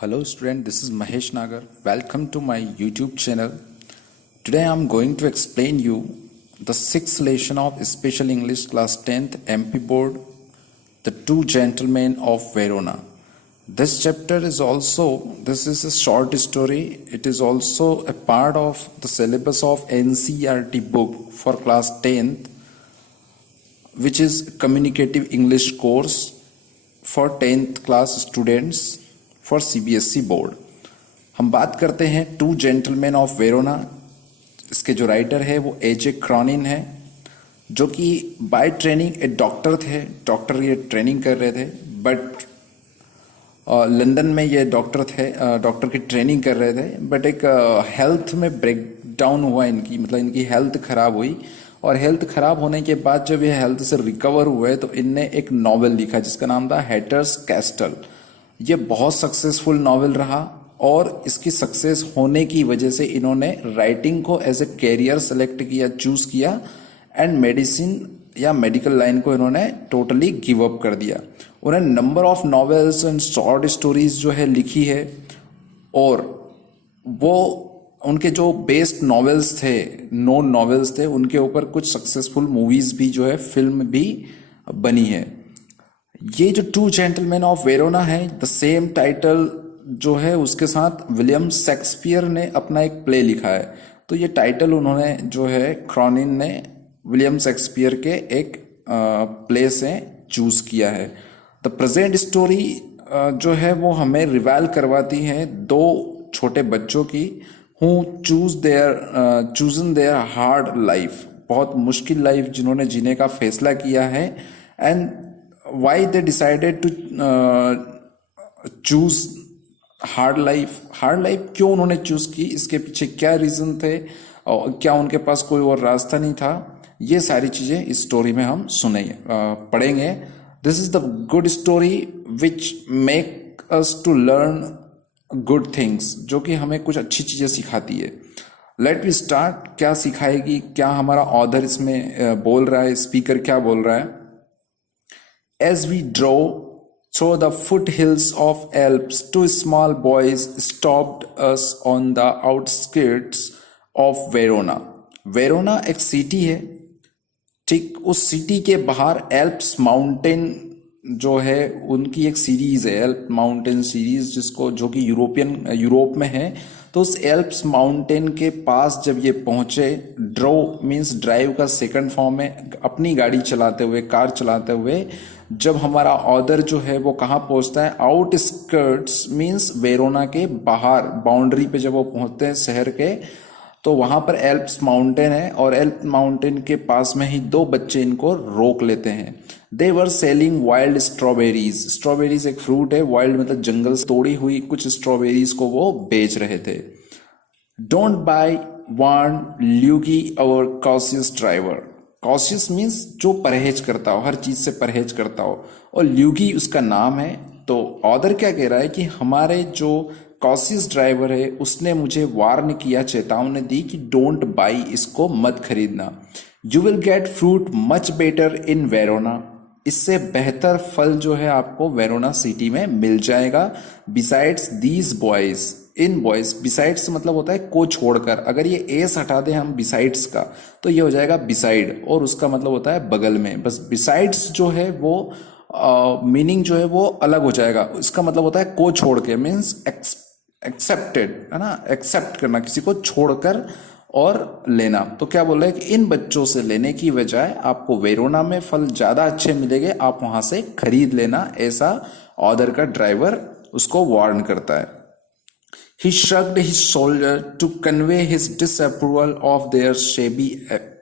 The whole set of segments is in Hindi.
Hello student, this is Mahesh Nagar. Welcome to my YouTube channel. Today I am going to explain you the sixth lesson of Special English Class 10th MP Board, The Two Gentlemen of Verona. This chapter is this is a short story. It is also a part of the syllabus of NCERT book for class 10th, which is Communicative English course for 10th class students for CBSE board. हम बात करते हैं टू जेंटलमैन ऑफ वेरोना। इसके जो राइटर है वो AJ क्रॉनिन है, जो कि बाय ट्रेनिंग एक डॉक्टर थे। डॉक्टर ये ट्रेनिंग कर रहे थे, बट लंदन में ये डॉक्टर थे, डॉक्टर की ट्रेनिंग कर रहे थे, बट एक हेल्थ में ब्रेकडाउन हुआ इनकी, मतलब इनकी हेल्थ खराब हुई। और हेल्थ खराब होने के बाद जब ये हेल्थ से रिकवर हुए तो इनने एक नॉवेल लिखा जिसका नाम था हैटर्स कैस्टल। ये बहुत सक्सेसफुल नॉवेल रहा और इसकी सक्सेस होने की वजह से इन्होंने राइटिंग को एज ए कैरियर सेलेक्ट किया, चूज किया, एंड मेडिसिन या मेडिकल लाइन को इन्होंने टोटली गिव अप कर दिया। उन्होंने number of novels and short stories जो है लिखी है, और वो उनके जो बेस्ट नॉवेल्स थे, नोन नॉवेल्स थे, उनके ऊपर कुछ सक्सेसफुल मूवीज भी जो है, फिल्म भी बनी है। ये जो टू जेंटलमैन ऑफ वेरोना है, द सेम टाइटल जो है उसके साथ विलियम शेक्सपियर ने अपना एक प्ले लिखा है। तो ये टाइटल उन्होंने जो है क्रॉनिन ने विलियम शेक्सपियर के एक प्ले से चूज किया है। द प्रेजेंट स्टोरी जो है वो हमें रिवाइल करवाती है दो छोटे बच्चों की, who chosen there hard life, बहुत मुश्किल लाइफ जिन्होंने जीने का फैसला किया है, and why they decided to choose hard life क्यों उन्होंने चूज की, इसके पीछे क्या रीजन थे, और क्या उनके पास कोई और रास्ता नहीं था, ये सारी चीजें इस स्टोरी में हम पढ़ेंगे। This is the good story which make us to learn good things, जो कि हमें कुछ अच्छी चीजें सिखाती है। Let we start. क्या सिखाएगी, क्या हमारा ऑथर इसमें बोल रहा है, स्पीकर क्या बोल रहा है। As we drove through the foothills of Alps, two small boys stopped us on the outskirts of Verona. Verona एक सिटी है, ठीक उस सिटी के बाहर एल्प्स माउंटेन जो है उनकी एक सीरीज है, एल्प माउंटेन सीरीज, जो कि यूरोप में है। तो उस एल्प्स माउंटेन के पास जब ये पहुंचे, ड्रो मीन्स ड्राइव का सेकंड फॉर्म है, अपनी गाड़ी चलाते हुए, कार चलाते हुए जब हमारा ऑथर जो है वो कहाँ पहुंचता है, आउटस्कर्ट्स मीन्स वेरोना के बाहर, बाउंड्री पे जब वो पहुंचते हैं शहर के, तो वहां पर एल्प्स माउंटेन है, और एल्प माउंटेन के पास में ही दो बच्चे इनको रोक लेते हैं। They were selling wild strawberries. Strawberries एक फ्रूट है, वाइल्ड मतलब जंगल से तोड़ी हुई कुछ स्ट्रॉबेरीज को वो बेच रहे थे। Don't buy warned Luigi our cautious driver. Cautious means जो परहेज करता हो, हर चीज से परहेज करता हो, और ल्यूगी उसका नाम है। तो ऑथर क्या कह रहा है कि हमारे जो कॉशियस ड्राइवर है उसने मुझे वार्न किया, चेतावनी दी कि डोंट बाई, इसको मत खरीदना। You will get fruit much better in Verona. इससे बेहतर फल जो है आपको वेरोना सिटी में मिल जाएगा। Besides these boys, in boys, besides मतलब होता है को छोड़कर। अगर ये एस हटा दें हम बिसाइड्स का, तो ये हो जाएगा बिसाइड, और उसका मतलब होता है बगल में। बस बिसाइड्स जो है वो मीनिंग जो है वो अलग हो जाएगा। इसका मतलब होता है को छोड़ के, मीन्स एक्सेप्टेड, है ना, एक्सेप्ट करना, किसी को छोड़कर और लेना। तो क्या बोल रहे हैं कि इन बच्चों से लेने की बजाय आपको वेरोना में फल ज्यादा अच्छे मिलेंगे, आप वहां से खरीद लेना, ऐसा ऑथर का ड्राइवर उसको वार्न करता है। He shrugged his shoulder to convey his disapproval of their shabby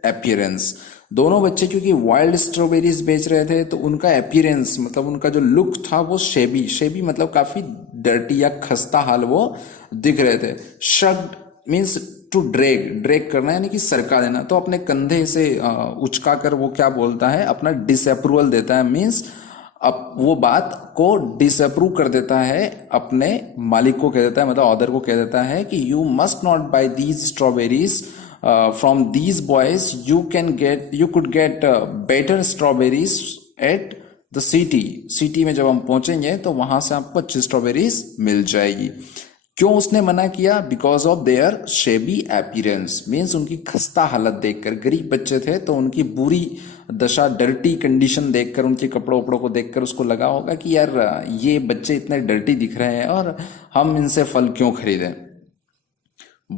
appearance. दोनों बच्चे क्योंकि वाइल्ड स्ट्रॉबेरीज बेच रहे थे, तो उनका अपीयरेंस मतलब उनका जो लुक था वो शेबी मतलब काफी डर्टी या खस्ता हाल वो दिख रहे थे। शग्ड मीन्स टू ड्रैग करना, यानी कि सरका देना। तो अपने कंधे से उचका कर वो क्या बोलता है, अपना डिसअप्रूवल देता है, मीन्स अब वो बात को डिसअप्रूव कर देता है, अपने मालिक को कह देता है, मतलब ऑथर को कह देता है कि you must not buy these strawberries from these boys, you could get better strawberries at the city, city में जब हम पहुंचेंगे तो वहां से आपको अच्छी स्ट्रॉबेरीज मिल जाएगी। क्यों उसने मना किया? Because of their शेबी appearance, means उनकी खस्ता हालत देखकर, गरीब बच्चे थे तो उनकी बुरी दशा, डर्टी कंडीशन देखकर, उनके कपड़ों वपड़ों को देखकर उसको लगा होगा कि यार ये बच्चे इतने डर्टी दिख रहे हैं और हम इनसे फल क्यों खरीदें।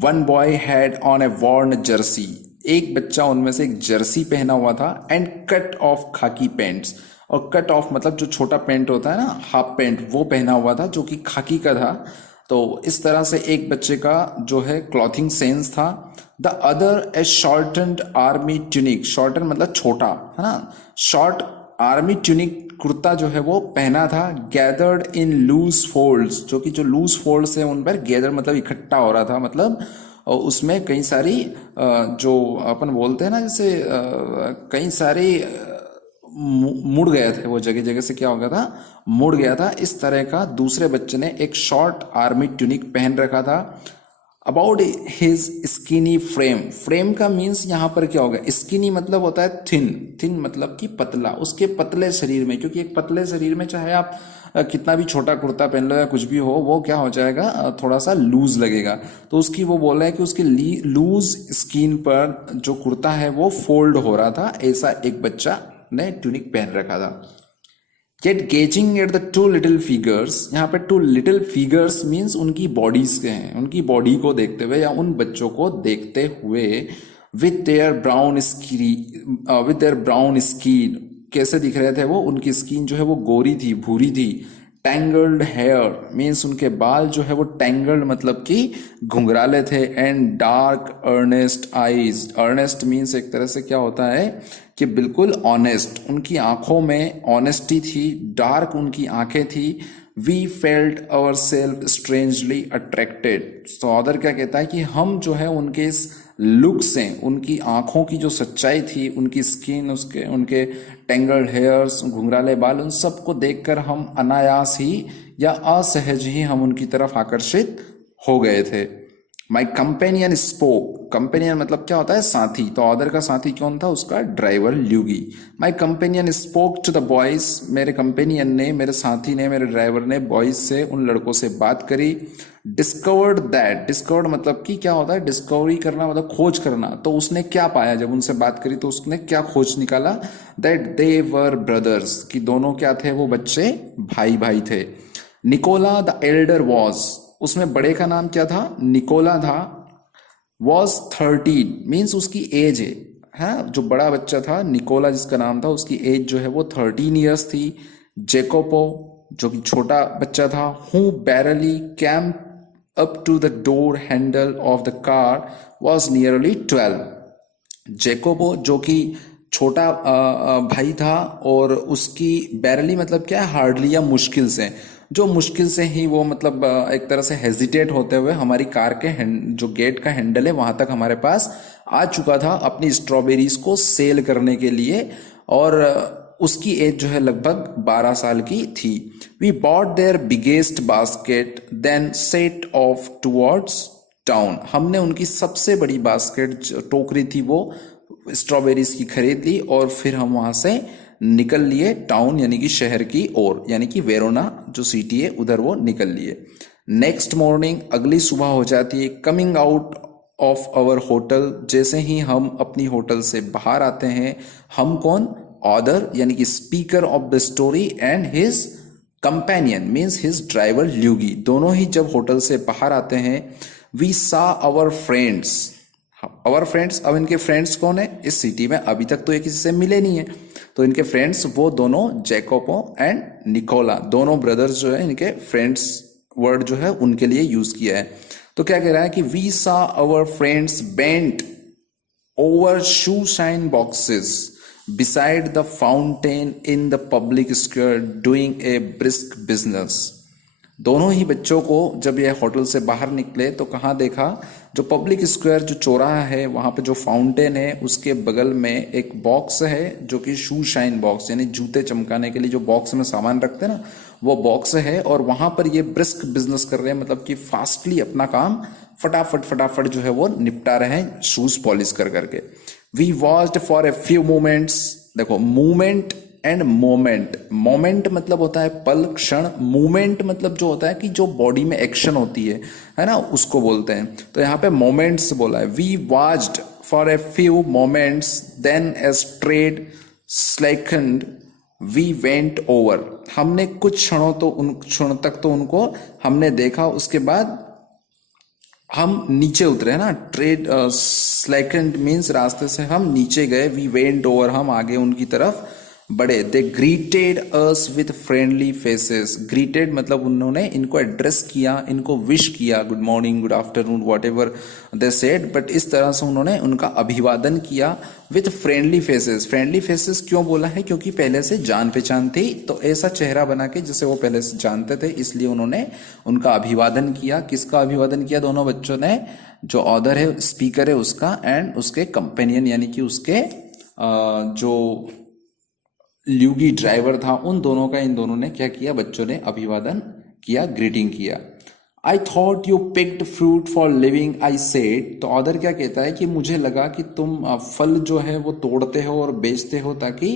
One boy had on a worn jersey, एक बच्चा उनमें से एक जर्सी पहना हुआ था, and cut off khaki pants, और कट ऑफ मतलब जो छोटा पैंट होता है ना, हाफ पैंट, वो पहना हुआ था जो कि खाकी का था। तो इस तरह से एक बच्चे का जो है क्लॉथिंग सेंस था। The other A shortened army tunic, shorten मतलब छोटा, है ना, शॉर्ट आर्मी ट्यूनिक कुर्ता जो है वो पहना था। गैदर्ड इन लूज फोल्ड्स, जो कि जो लूज फोल्ड्स है उन पर गैदर मतलब इकट्ठा हो रहा था, मतलब उसमें कई सारी जो अपन बोलते हैं ना, जैसे कई सारी मुड़ गए थे, वो जगह जगह से क्या हो गया था, मुड़ गया था। इस तरह का दूसरे बच्चे ने एक शॉर्ट आर्मी ट्यूनिक पहन रखा था। About his skinny frame, frame का मीन्स यहाँ पर क्या होगा, स्किनी मतलब होता है थिन, थिन मतलब कि पतला, उसके पतले शरीर में, क्योंकि एक पतले शरीर में चाहे आप कितना भी छोटा कुर्ता पहन लो या कुछ भी हो, वो क्या हो जाएगा, थोड़ा सा लूज लगेगा। तो उसकी वो बोला है कि उसकी लूज स्किन पर जो कुर्ता है वो फोल्ड हो रहा था, ऐसा एक बच्चा ने ट्यूनिक पहन रखा था। Yet gazing at the two little figures, यहाँ पे two little figures मीन्स उनकी बॉडीज के हैं, उनकी बॉडी को देखते हुए या उन बच्चों को देखते हुए, with their brown skin, कैसे दिख रहे थे वो, उनकी स्किन जो है वो गोरी थी, भूरी थी। टैंगल्ड हेयर मीन्स उनके बाल जो है वो टैंगल्ड मतलब कि घुंघराले थे। And dark earnest eyes, earnest means एक तरह से क्या होता है कि बिल्कुल ऑनेस्ट, उनकी आंखों में ऑनेस्टी थी, डार्क उनकी आंखें थी। We felt our self strangely attracted, तो ऑदर क्या कहता है कि हम जो है उनके इस लुक से, उनकी आंखों की जो सच्चाई थी, उनकी स्किन, उसके उनके टेंगल्ड हेयर्स, घुंघराले बाल, उन सबको देखकर हम अनायास ही या असहज ही हम उनकी तरफ आकर्षित हो गए थे। माई कंपेनियन स्पोक, कंपेनियन मतलब क्या होता है, साथी, तो ऑदर का साथी कौन था, उसका driver Luigi. My companion spoke to the boys, मेरे कंपेनियन ने, मेरे साथी ने, मेरे ड्राइवर ने बॉयज से, उन लड़कों से बात करी। डिस्कवर्ड दैट, डिस्कवर्ड मतलब कि क्या होता है, डिस्कवरी करना मतलब खोज करना। तो उसने क्या पाया, जब उनसे बात करी तो उसने क्या खोज निकाला, दैट दे वर ब्रदर्स, कि दोनों क्या थे, वो बच्चे भाई भाई थे। निकोला द एल्डर वॉज, उसमें बड़े का नाम क्या था, निकोला था। वॉज 13 मीन्स उसकी एज है, जो बड़ा बच्चा था निकोला जिसका नाम था, उसकी एज जो है वो 13 ईयर्स थी। जेकोपो जो कि छोटा बच्चा था, who barely came up to the door handle of the car was nearly 12, Jacopo जो कि छोटा भाई था, और उसकी बैरली मतलब क्या है, हार्डली या मुश्किल से, जो मुश्किल से ही वो मतलब एक तरह से हेजिटेट होते हुए हमारी कार के जो गेट का हैंडल है वहां तक हमारे पास आ चुका था अपनी स्ट्रॉबेरीज को सेल करने के लिए, और उसकी एज जो है लगभग 12 साल की थी। We bought their biggest basket then set off towards town, हमने उनकी सबसे बड़ी बास्केट टोकरी थी वो स्ट्रॉबेरीज की खरीद ली, और फिर हम वहां से निकल लिए टाउन यानी कि शहर की ओर, यानी कि वेरोना जो सिटी है उधर वो निकल लिए। नेक्स्ट मॉर्निंग, अगली सुबह हो जाती है। Coming out of our hotel, जैसे ही हम अपनी होटल से बाहर आते हैं, हम कौन, ऑदर यानी कि speaker of the story and his companion means his driver Luigi, दोनों ही जब होटल से बाहर आते हैं। We saw our friends, our friends, अब इनके फ्रेंड्स कौन है, इस सिटी में अभी तक तो ये किसी से मिले नहीं है, तो इनके फ्रेंड्स वो दोनों जैकोपो एंड निकोला, दोनों ब्रदर्स जो है, इनके फ्रेंड्स वर्ड जो है उनके लिए यूज किया है। तो क्या कह रहा है कि we saw our friends bent over shoe shine boxes beside the fountain in the public square doing a brisk business, दोनों ही बच्चों को जब ये होटल से बाहर निकले तो कहाँ देखा, जो पब्लिक स्क्वायर जो चौराहा है वहां पे जो फाउंटेन है उसके बगल में एक बॉक्स है जो कि शू शाइन बॉक्स यानी जूते चमकाने के लिए जो बॉक्स में सामान रखते हैं ना वो बॉक्स है, और वहां पर ये ब्रिस्क बिजनेस कर रहे हैं, मतलब कि फास्टली अपना काम फटाफट फटाफट जो है वो निपटा रहे हैं शूज पॉलिश कर करके। We watched for a few moments, देखो मूवमेंट एंड मोमेंट। मोमेंट मतलब होता है पल, क्षण। मूवमेंट मतलब जो होता है कि जो बॉडी में एक्शन होती है ना, उसको बोलते हैं। तो यहाँ पे मोमेंट्स बोला है। We watched for a few moments then a straight second we went over. हमने कुछ क्षणों तो उन क्षण तक तो उनको हमने देखा, उसके बाद हम नीचे उतरे ना। ट्रेड स्लेकंड मीन्स रास्ते से हम नीचे गए। वी वेंट ओवर, हम आगे उनकी तरफ बढ़े। They greeted us with friendly faces. Greeted मतलब उन्होंने इनको एड्रेस किया, इनको विश किया, good morning, good afternoon, whatever they said, but इस तरह से उन्होंने उनका अभिवादन किया with friendly faces. Friendly faces क्यों बोला है? क्योंकि पहले से जान पहचान थी, तो ऐसा चेहरा बना के जिसे वो पहले से जानते थे, इसलिए उन्होंने उनका अभिवादन किया। किसका अभिवादन किया? दोनों बच्चों ने, जो ऑथर है, स्पीकर है उसका, एंड उसके कंपेनियन यानी कि उसके जो ल्यूगी ड्राइवर था, उन दोनों का, इन दोनों ने क्या किया? बच्चों ने अभिवादन किया, ग्रीटिंग किया। I thought you picked fruit for living, I said. तो ऑथर क्या कहता है कि मुझे लगा कि तुम फल जो है वो तोड़ते हो और बेचते हो ताकि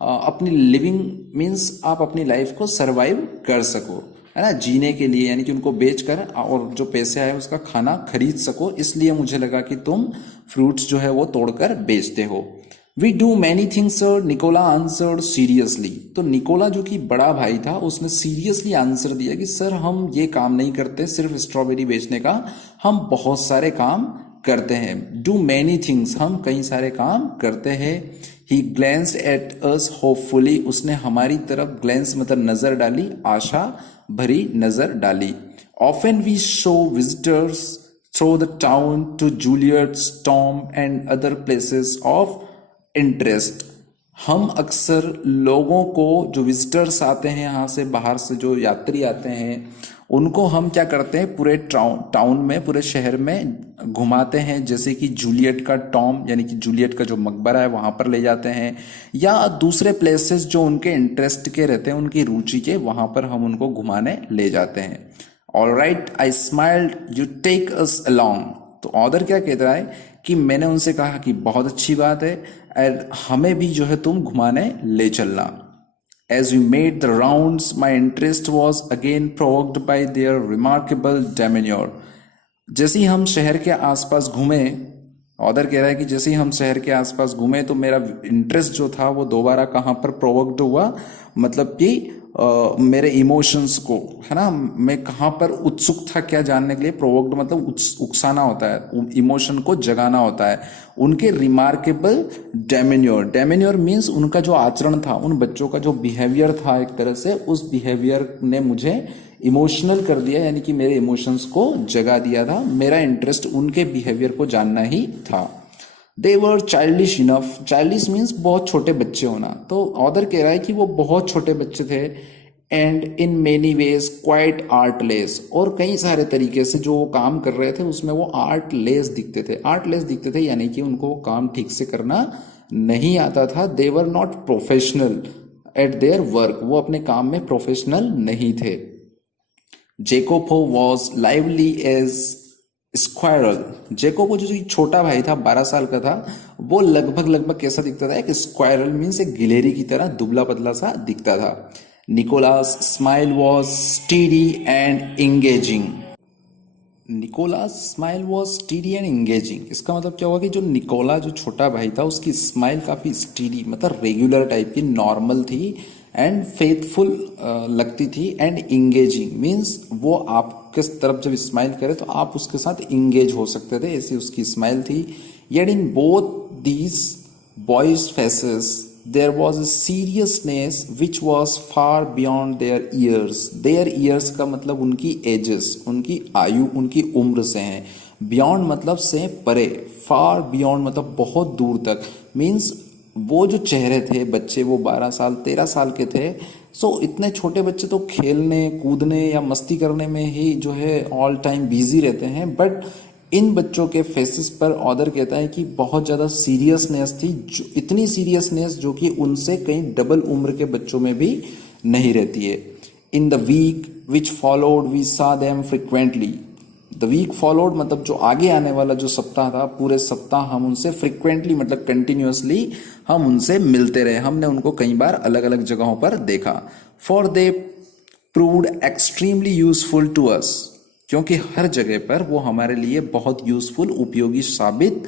अपनी लिविंग मीन्स आप अपनी लाइफ को सरवाइव कर सको, है ना, जीने के लिए, यानी कि उनको बेचकर और जो पैसे आए उसका खाना खरीद सको, इसलिए मुझे लगा कि तुम फ्रूट्स जो है वो तोड़कर बेचते हो। We do many things sir, Nicola answered seriously. तो निकोला जो कि बड़ा भाई था, उसने सीरियसली आंसर दिया कि सर हम ये काम नहीं करते सिर्फ स्ट्रॉबेरी बेचने का, हम बहुत सारे काम करते हैं। डू मैनी थिंग्स, हम कई सारे काम करते हैं। ही ग्लैंस्ड एट अस होपफुली, उसने हमारी तरफ ग्लैंस मतलब नजर डाली, आशा भरी नजर डाली। Often we show visitors through the town to Juliet's tomb and other places of interest. हम अक्सर लोगों को, जो विजिटर्स आते हैं यहाँ से बाहर से, जो यात्री आते हैं, उनको हम क्या करते हैं? पूरे टाउन में, पूरे शहर में घुमाते हैं। जैसे कि जूलियट का टॉम यानी कि जूलियट का जो मकबरा है वहां पर ले जाते हैं, या दूसरे प्लेसेस जो उनके इंटरेस्ट के रहते हैं, उनकी रुचि के, वहां पर हम उनको घुमाने ले जाते हैं। All right I smiled, you take us along. तो ऑथर क्या कहता है कि मैंने उनसे कहा कि बहुत अच्छी बात है, और हमें भी जो है तुम घुमाने ले चलना। As we made the rounds my interest was again provoked by their remarkable demeanour. जैसे ही हम शहर के आसपास घूमे, ऑथर कह रहा है कि जैसे ही हम शहर के आसपास घूमे तो मेरा इंटरेस्ट जो था वो दोबारा कहाँ पर प्रोवोक्ड हुआ, मतलब कि मेरे इमोशंस को, है ना, मैं कहाँ पर उत्सुक था क्या जानने के लिए। प्रोवोक्ड मतलब उकसाना होता है, इमोशन को जगाना होता है। उनके रिमार्केबल डेमेन्योर, डेमेन्योर मीन्स उनका जो आचरण था, उन बच्चों का जो बिहेवियर था, एक तरह से उस बिहेवियर ने मुझे इमोशनल कर दिया, यानी कि मेरे इमोशंस को जगा दिया था। मेरा इंटरेस्ट उनके बिहेवियर को जानना ही था। They were childish enough, childish means बहुत छोटे बच्चे होना। तो ऑथर कह रहा है कि वो बहुत छोटे बच्चे थे। And in many ways quite artless, और कई सारे तरीके से जो वो काम कर रहे थे उसमें वो आर्टलेस दिखते थे। आर्टलेस दिखते थे यानी कि उनको वो काम ठीक से करना नहीं आता था। They were not professional at their work, वो अपने काम में प्रोफेशनल नहीं थे। Jacobo was lively as squirrel, Jacobo जो छोटा भाई था, 12 साल का था, वो लगभग कैसा दिखता था? एक स्क्वायरल मीन्स एक गिलेरी की तरह दुबला पतला सा दिखता था। Nicola's smile was steady and engaging, Nicola's smile was steady and engaging. इसका मतलब क्या हुआ कि जो निकोला जो छोटा भाई था उसकी स्माइल काफी स्टीडी मतलब रेगुलर टाइप की, नॉर्मल थी, एंड फेथफुल लगती थी। एंड इंगेजिंग मीन्स वो आपके तरफ जब स्माइल करे तो आप उसके साथ इंगेज हो सकते थे, ऐसी उसकी स्माइल थी। Yet in both these boys faces there was a seriousness which was far beyond their years. Their years का मतलब उनकी एजेस, उनकी आयु, उनकी उम्र से है। बियॉन्ड मतलब से परे, फार बियॉन्ड मतलब बहुत दूर तक। मीन्स वो जो चेहरे थे बच्चे, वो 12 साल 13 साल के थे। सो इतने छोटे बच्चे तो खेलने कूदने या मस्ती करने में ही जो है ऑल टाइम बिजी रहते हैं, बट इन बच्चों के फेसेस पर ऑथर कहता है कि बहुत ज़्यादा सीरियसनेस थी, जो इतनी सीरियसनेस जो कि उनसे कहीं डबल उम्र के बच्चों में भी नहीं रहती है। In the week which followed we saw them frequently, the week followed मतलब जो आगे आने वाला जो सप्ताह था, पूरे सप्ताह हम उनसे फ्रिक्वेंटली मतलब कंटिन्यूअसली हम उनसे मिलते रहे, हमने उनको कई बार अलग अलग जगहों पर देखा। For they proved extremely useful to us, क्योंकि हर जगह पर वो हमारे लिए बहुत यूजफुल उपयोगी साबित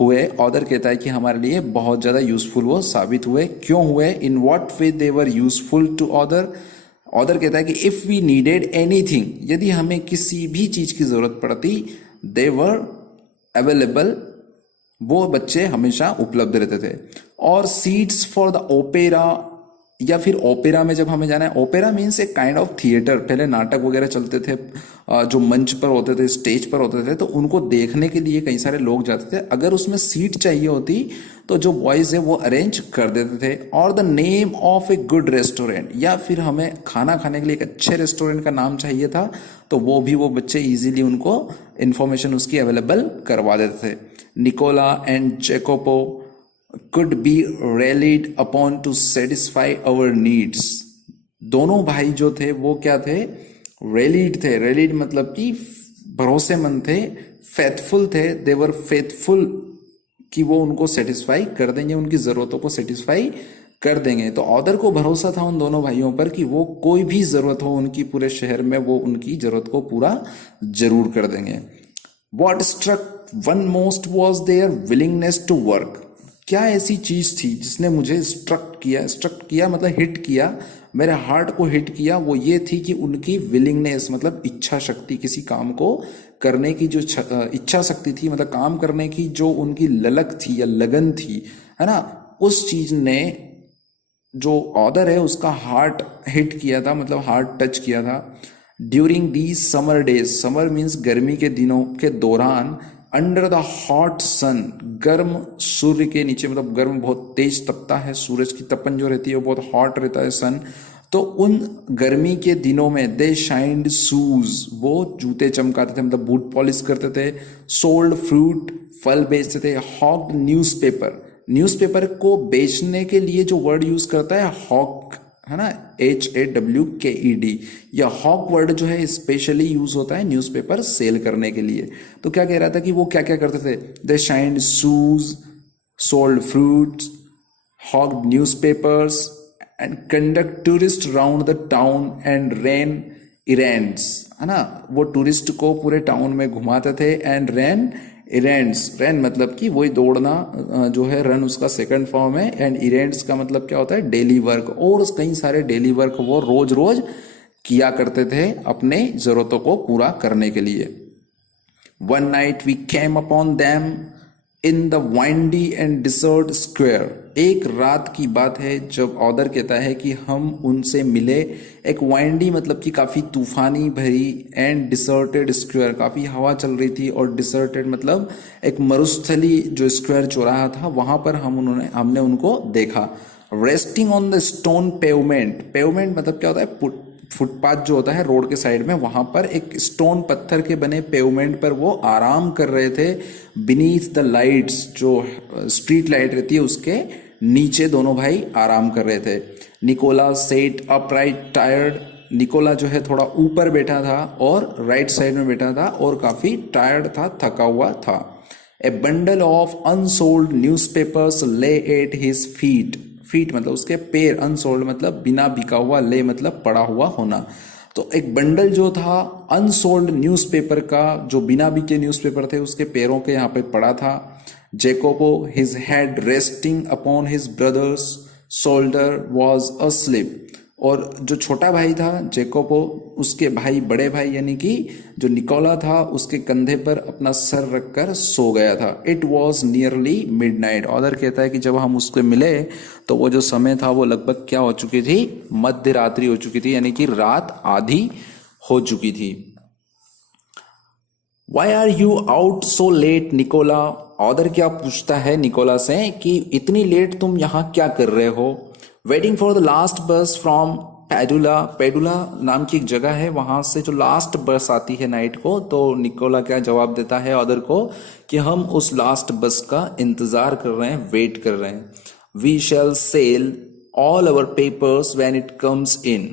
हुए। ऑदर कहता है कि हमारे लिए बहुत ज़्यादा यूजफुल वो साबित हुए। क्यों हुए? In what way they were useful to author. Author कहता है कि इफ़ वी नीडेड एनीथिंग, यदि हमें किसी भी चीज़ की ज़रूरत पड़ती, दे वर अवेलेबल, वो बच्चे हमेशा उपलब्ध रहते थे। और सीट्स फॉर द ओपेरा, या फिर ओपेरा में जब हमें जाना है, ओपेरा मीन्स एक काइंड ऑफ थिएटर, पहले नाटक वगैरह चलते थे जो मंच पर होते थे, स्टेज पर होते थे, तो उनको देखने के लिए कई सारे लोग जाते थे। अगर उसमें सीट चाहिए होती तो जो बॉयज है वो अरेंज कर देते थे। और the name of a good restaurant, या फिर हमें खाना खाने के लिए एक अच्छे रेस्टोरेंट का नाम चाहिए था, तो वो भी वो बच्चे इजीली उनको इन्फॉर्मेशन उसकी अवेलेबल करवा देते थे। Nicola and Jacobo could be relied upon to satisfy our needs। दोनों भाई जो थे वो क्या थे? रेलिड थे। रेलिड मतलब कि भरोसेमंद थे, फेथफुल थे। दे वर फेथफुल कि वो उनको सेटिस्फाई कर देंगे, उनकी ज़रूरतों को सेटिस्फाई कर देंगे। तो ऑदर को भरोसा था उन दोनों भाइयों पर कि वो कोई भी ज़रूरत हो उनकी पूरे शहर में, वो उनकी ज़रूरत को पूरा जरूर कर देंगे। What struck one most was their willingness to work. क्या ऐसी चीज़ थी जिसने मुझे स्ट्रक किया मतलब हिट किया, मेरे हार्ट को हिट किया, वो ये थी कि उनकी विलिंगनेस मतलब इच्छा शक्ति, किसी काम को करने की जो इच्छा शक्ति थी, मतलब काम करने की जो उनकी ललक थी या लगन थी, है ना, उस चीज़ ने जो ऑदर है उसका हार्ट हिट किया था, मतलब हार्ट टच किया था। During the summer days, summer means गर्मी के दिनों के दौरान, अंडर द हॉट सन, गर्म सूर्य के नीचे, मतलब गर्म बहुत तेज तपता है, सूरज की तपन जो रहती है वो बहुत हॉट रहता है सन, तो उन गर्मी के दिनों में दे शाइंड शूज, वो जूते चमकाते थे, मतलब बूट पॉलिश करते थे। सोल्ड फ्रूट, फल बेचते थे। हॉक्ड न्यूज़पेपर, न्यूज़पेपर को बेचने के लिए जो वर्ड यूज करता है हॉक, है ना, HAWKED, या हॉक वर्ड जो है स्पेशली यूज होता है न्यूज़पेपर सेल करने के लिए। तो क्या कह रहा था कि वो क्या क्या करते थे? They shined shoes, sold fruits, hawked newspapers and conduct tourist round the town and ran errands, है ना, वो टूरिस्ट को पूरे टाउन में घुमाते थे। एंड रैन इरेंट्स, रन मतलब कि वही दौड़ना जो है, रन उसका सेकंड फॉर्म है। एंड इरेंट्स का मतलब क्या होता है? Daily work. और कई सारे डेली वर्क वो रोज रोज किया करते थे अपने जरूरतों को पूरा करने के लिए। One night we came upon them in the windy and desert square, एक रात की बात है जब ऑदर कहता है कि हम उनसे मिले एक वाइंडी मतलब कि काफ़ी तूफानी भरी, एंड डिसर्टेड स्क्वायर, काफ़ी हवा चल रही थी, और डिसर्टेड मतलब एक मरुस्थली जो स्क्वायर चौराहा था वहाँ पर हमने उनको देखा। Resting on the stone pavement, pavement मतलब क्या होता है? फुटपाथ जो होता है रोड के साइड में, वहां पर एक स्टोन पत्थर के बने पेवमेंट पर वो आराम कर रहे थे। बीनीथ द लाइट्स, जो स्ट्रीट लाइट रहती है उसके नीचे दोनों भाई आराम कर रहे थे। Nicola set upright tired, Nicola जो है थोड़ा ऊपर बैठा था और राइट साइड में बैठा था और काफी टायर्ड था, थका हुआ था। ए बंडल ऑफ अनसोल्ड न्यूज़पेपर्स ले एट हिज फीट, फीट मतलब उसके पैर, अनसोल्ड मतलब बिना बिका हुआ, ले मतलब पड़ा हुआ होना। तो एक बंडल जो था अनसोल्ड न्यूज़पेपर का, जो बिना बिके न्यूज़पेपर थे, उसके पैरों के यहाँ पे पड़ा था। Jacobo his head resting upon his brother's shoulder was asleep, और जो छोटा भाई था जेकोबो, उसके भाई बड़े भाई यानी कि जो निकोला था उसके कंधे पर अपना सर रखकर सो गया था। It was nearly midnight, other कहता है कि जब हम उसको मिले तो वो जो समय था वो लगभग क्या हो चुकी थी? मध्य रात्रि हो चुकी थी, यानी कि रात आधी हो चुकी थी। Why are you out so late Nicola, author क्या पूछता है निकोला से कि इतनी लेट तुम यहाँ क्या कर रहे हो? वेटिंग फॉर द लास्ट बस फ्रॉम पेडुला, पेडुला नाम की एक जगह है, वहां से जो लास्ट बस आती है नाइट को। तो निकोला क्या जवाब देता है ऑदर को कि हम उस लास्ट बस का इंतजार कर रहे हैं, वेट कर रहे हैं। We shall sell all our papers when it comes in,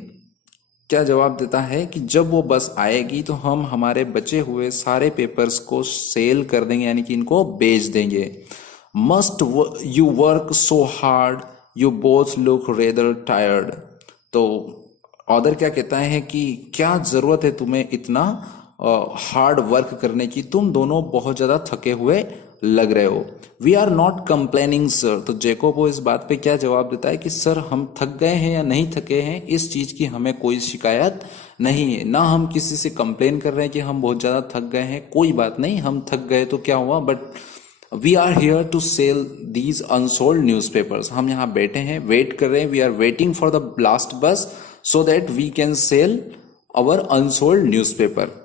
क्या जवाब देता है कि जब वो बस आएगी तो हम हमारे बचे हुए सारे पेपर्स को सेल कर देंगे, यानी कि इनको बेच देंगे। Must you work so hard, you both look rather tired. तो ऑदर क्या कहता है कि क्या जरूरत है तुम्हें इतना हार्ड वर्क करने की, तुम दोनों बहुत ज्यादा थके हुए लग रहे हो। We are not complaining sir. तो जेकोबो इस बात पे क्या जवाब देता है कि सर हम थक गए हैं या नहीं थके हैं, इस चीज की हमें कोई शिकायत नहीं है, ना हम किसी से कंप्लेन कर रहे हैं कि हम बहुत ज्यादा थक गए हैं। कोई बात नहीं, हम थक गए तो क्या हुआ, but we are here to sell these unsold newspapers. हम यहाँ बैठे हैं, वेट कर रहे हैं, we are waiting for the last bus so that we can sell our unsold newspaper.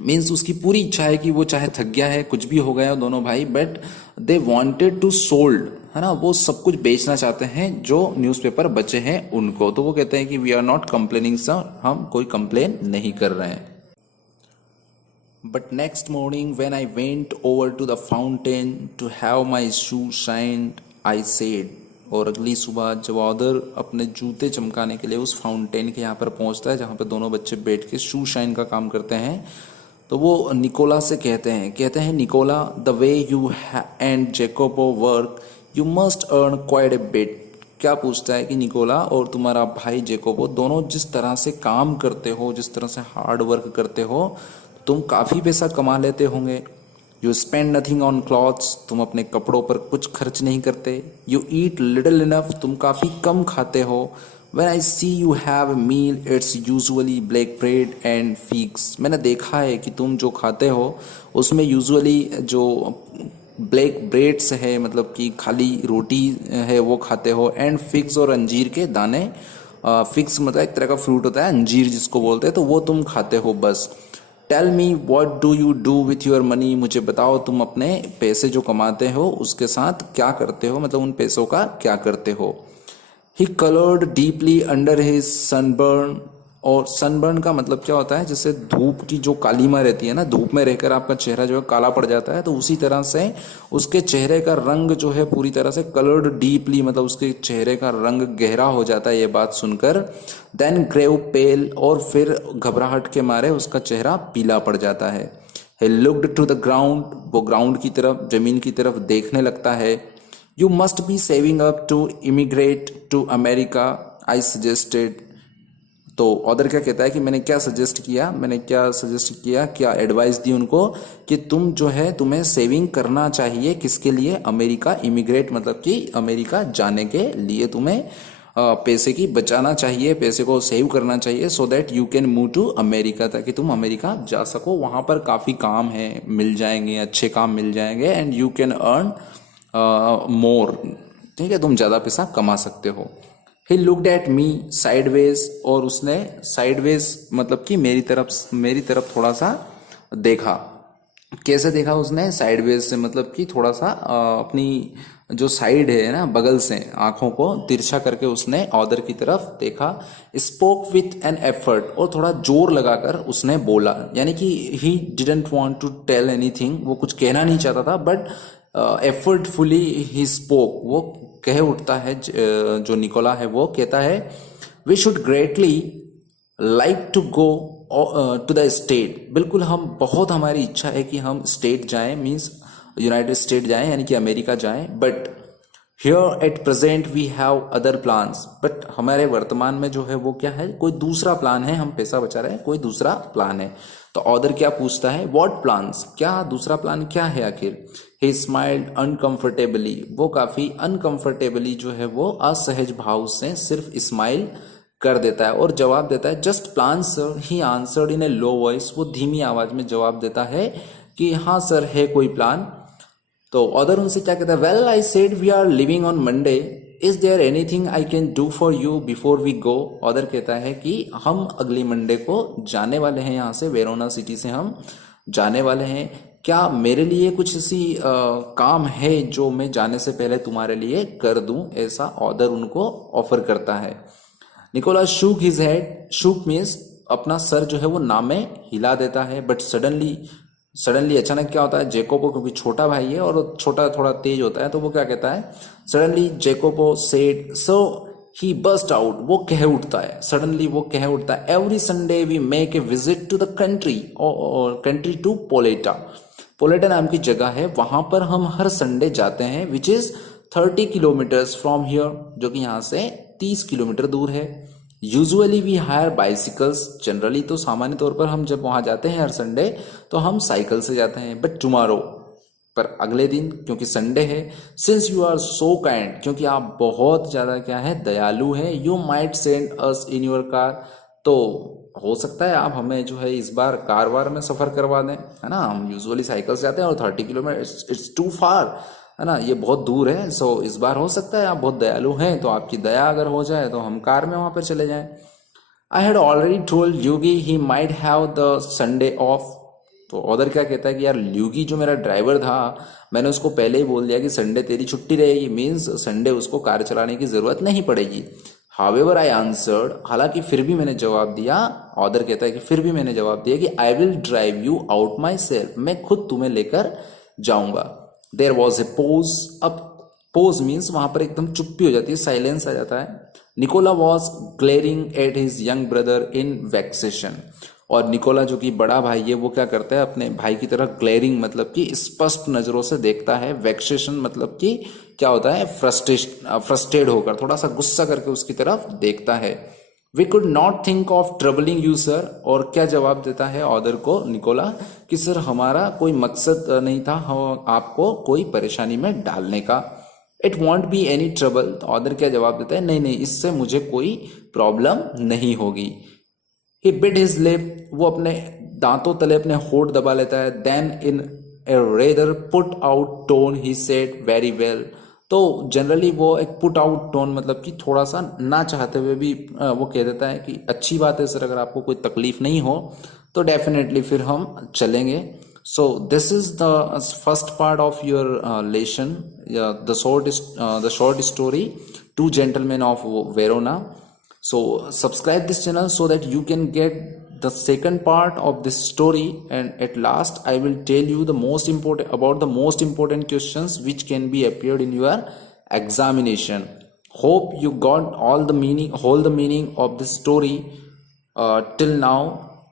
Means उसकी पूरी इच्छा है कि वो चाहे थक गया है, कुछ भी हो गया दोनों भाई, but they wanted to sold, है ना, वो सब कुछ बेचना चाहते हैं जो न्यूज़पेपर बचे हैं उनको। तो वो कहते हैं कि we are not complaining sir, हम कोई कंप्लेन नहीं कर रहे हैं। But next morning when I went over to the fountain to have my shoe shined I said. और अगली सुबह जब ऑदर अपने जूते चमकाने के लिए उस फाउंटेन के यहाँ पर पहुँचता है जहाँ पर दोनों बच्चे बैठ के शू शाइन का काम करते हैं, तो वो निकोला से कहते हैं Nicola, the way you and Jacobo work you must earn quite a bit. क्या पूछता है कि निकोला और तुम्हारा भाई जेकोबो दोनों जिस तरह से काम करते हो, जिस तरह से हार्ड वर्क करते हो, तुम काफ़ी पैसा कमा लेते होंगे। You spend nothing on clothes, तुम अपने कपड़ों पर कुछ खर्च नहीं करते। यू ईट लिटिल इनफ, तुम काफ़ी कम खाते हो। When I see you have a meal, it's usually black bread and figs। मैंने देखा है कि तुम जो खाते हो उसमें यूजुअली जो ब्लैक ब्रेड्स है, मतलब कि खाली रोटी है, वो खाते हो, एंड फिग्स और अंजीर के दाने। फिग्स मतलब एक तरह का फ्रूट होता है, अंजीर जिसको बोलते हैं, तो वो तुम खाते हो बस। Tell me what do you do with your money, मुझे बताओ तुम अपने पैसे जो कमाते हो उसके साथ क्या करते हो, मतलब उन पैसों का क्या करते हो। He coloured deeply under his sunburn. और सनबर्न का मतलब क्या होता है, जैसे धूप की जो कालीमा रहती है ना, धूप में रहकर आपका चेहरा जो है काला पड़ जाता है, तो उसी तरह से उसके चेहरे का रंग जो है पूरी तरह से कलर्ड डीपली, मतलब उसके चेहरे का रंग गहरा हो जाता है ये बात सुनकर। देन ग्रेव पेल, और फिर घबराहट के मारे उसका चेहरा पीला पड़ जाता है। He looked to the ground, वो ग्राउंड की तरफ, जमीन की तरफ देखने लगता है। You must be saving up to immigrate to America, I suggested। तो ऑदर क्या कहता है कि मैंने क्या सजेस्ट किया, क्या एडवाइस दी उनको कि तुम जो है, तुम्हें सेविंग करना चाहिए, किसके लिए, अमेरिका, इमिग्रेट मतलब कि अमेरिका जाने के लिए तुम्हें पैसे की बचाना चाहिए, पैसे को सेव करना चाहिए, so that you can move to America, ताकि तुम अमेरिका जा सको। वहाँ पर काफ़ी काम है, मिल जाएंगे, अच्छे काम मिल जाएंगे, and you can earn more, ठीक है, तुम ज़्यादा पैसा कमा सकते हो। He looked at me sideways, और उसने साइडवेज मतलब कि मेरी तरफ थोड़ा सा देखा। कैसे देखा उसने, साइडवेज से मतलब कि थोड़ा सा अपनी जो साइड है ना, बगल से आंखों को तिरछा करके उसने ऑदर की तरफ देखा। स्पोक विथ एन एफर्ट, और थोड़ा जोर लगाकर उसने बोला, यानी कि he didn't want to tell anything, वो कुछ कहना नहीं चाहता था, बट एफर्टफुली ही स्पोक, वो कह उठता है। जो निकोला है वो कहता है, we should greatly like to go to the state. बिल्कुल, हमारी इच्छा है कि हम स्टेट जाएं, मीन्स यूनाइटेड स्टेट जाएं, यानी कि अमेरिका जाएं। But here at present we have other plans, but हमारे वर्तमान में जो है वो क्या है, कोई दूसरा प्लान है, हम पैसा बचा रहे हैं, कोई दूसरा प्लान है। तो ऑदर क्या पूछता है, व्हाट प्लान्स, क्या दूसरा प्लान क्या है आखिर। ही स्माइल्ड अनकंफर्टेबली, वो काफी अनकंफर्टेबली जो है वो असहज भाव से सिर्फ स्माइल कर देता है और जवाब देता है, just plan sir. He answered in A low voice, वो धीमी आवाज में जवाब देता है कि हाँ सर, है कोई प्लान। तो ऑदर उनसे क्या कहता है, well I said we are living on Monday, is there anything I can do for you before we go. Author कहता है कि हम अगली मंडे को जाने वाले हैं, यहाँ से वेरोना सिटी से हम जाने वाले हैं, क्या मेरे लिए कुछ ऐसी काम है जो मैं जाने से पहले तुम्हारे लिए कर दूं, ऐसा ऑदर उनको ऑफर करता है। Nicola shook his head, shook means अपना सर जो है वो ना में हिला देता है। बट सडनली अचानक क्या होता है, जेकोबो, क्योंकि छोटा भाई है और छोटा थोड़ा तेज होता है, तो वो क्या कहता है, suddenly Jacopo said, so he burst out, वो कह उठता है, सडनली वो कह उठता है, every Sunday we make a visit to the country और कंट्री टू पोलेटा। पोलेटा नाम की जगह है, वहां पर हम हर संडे जाते हैं, which is 30 kilometers from here, जो कि यहाँ से 30 किलोमीटर दूर है। Usually we hire bicycles, generally तो सामान्य तौर पर हम जब वहां जाते हैं हर संडे तो हम साइकिल से जाते हैं, बट टुमारो, पर अगले दिन, क्योंकि संडे है, since you are so kind, क्योंकि आप बहुत ज़्यादा क्या है, दयालु हैं, you might send us in your car, तो हो सकता है आप हमें जो है इस बार कार वार में सफ़र करवा दें, है ना। हम यूजुअली साइकिल से जाते हैं और 30 किलोमीटर इट्स टू फार, है ना, ये बहुत दूर है। सो इस बार हो सकता है आप बहुत दयालु हैं, तो आपकी दया अगर हो जाए तो हम कार में वहाँ पर चले जाएं। I had already told Luigi he might have the Sunday off. तो ऑदर क्या कहता है कि यार ल्यूगी जो मेरा ड्राइवर था, मैंने उसको पहले ही बोल दिया कि संडे तेरी छुट्टी रहेगी, मीन्स संडे उसको कार चलाने की ज़रूरत नहीं पड़ेगी। हावेवर आई आंसर्ड, हालांकि फिर भी मैंने जवाब दिया, ऑदर कहता है कि फिर भी मैंने जवाब दिया कि I will drive you out my self, मैं खुद तुम्हें लेकर जाऊंगा। देर वॉज ए पोज, अब पोज मीन्स वहां पर एकदम चुप्पी हो जाती है, साइलेंस आ जाता है। Nicola was glaring at his young brother in vexation, और निकोला जो कि बड़ा भाई है वो क्या करता है, अपने भाई की तरह ग्लेरिंग मतलब कि स्पष्ट नज़रों से देखता है, वैक्सेशन मतलब कि क्या होता है, फ्रस्ट्रेट होकर, थोड़ा सा गुस्सा करके उसकी तरफ देखता है। We could not think of troubling you sir, और क्या जवाब देता है ऑदर को निकोला कि सर हमारा कोई मकसद नहीं था आपको कोई परेशानी में डालने का। It won't be any trouble, तो ऑदर क्या जवाब देता है, नहीं नहीं, इससे मुझे कोई प्रॉब्लम नहीं होगी। ही बिट हिज लिप, वो अपने दांतों तले अपने होठ दबा लेता है। Then in a rather put out tone he said very well, तो जनरली वो एक पुट आउट टोन मतलब कि थोड़ा सा ना चाहते हुए भी वो कह देता है कि अच्छी बात है सर, अगर आपको कोई तकलीफ नहीं हो तो डेफिनेटली फिर हम चलेंगे। So this is the first part of your lesson, the short story two gentleman of Verona. So subscribe this channel so that you can get the second part of this story, and at last I will tell you the most important questions which can be appeared in your examination. Hope you got all the meaning of this story till now.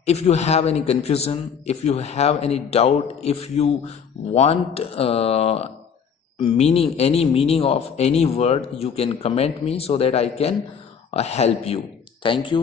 If you have any confusion, if you have any doubt, if you want any meaning of any word, you can comment me so that I can help you. Thank you.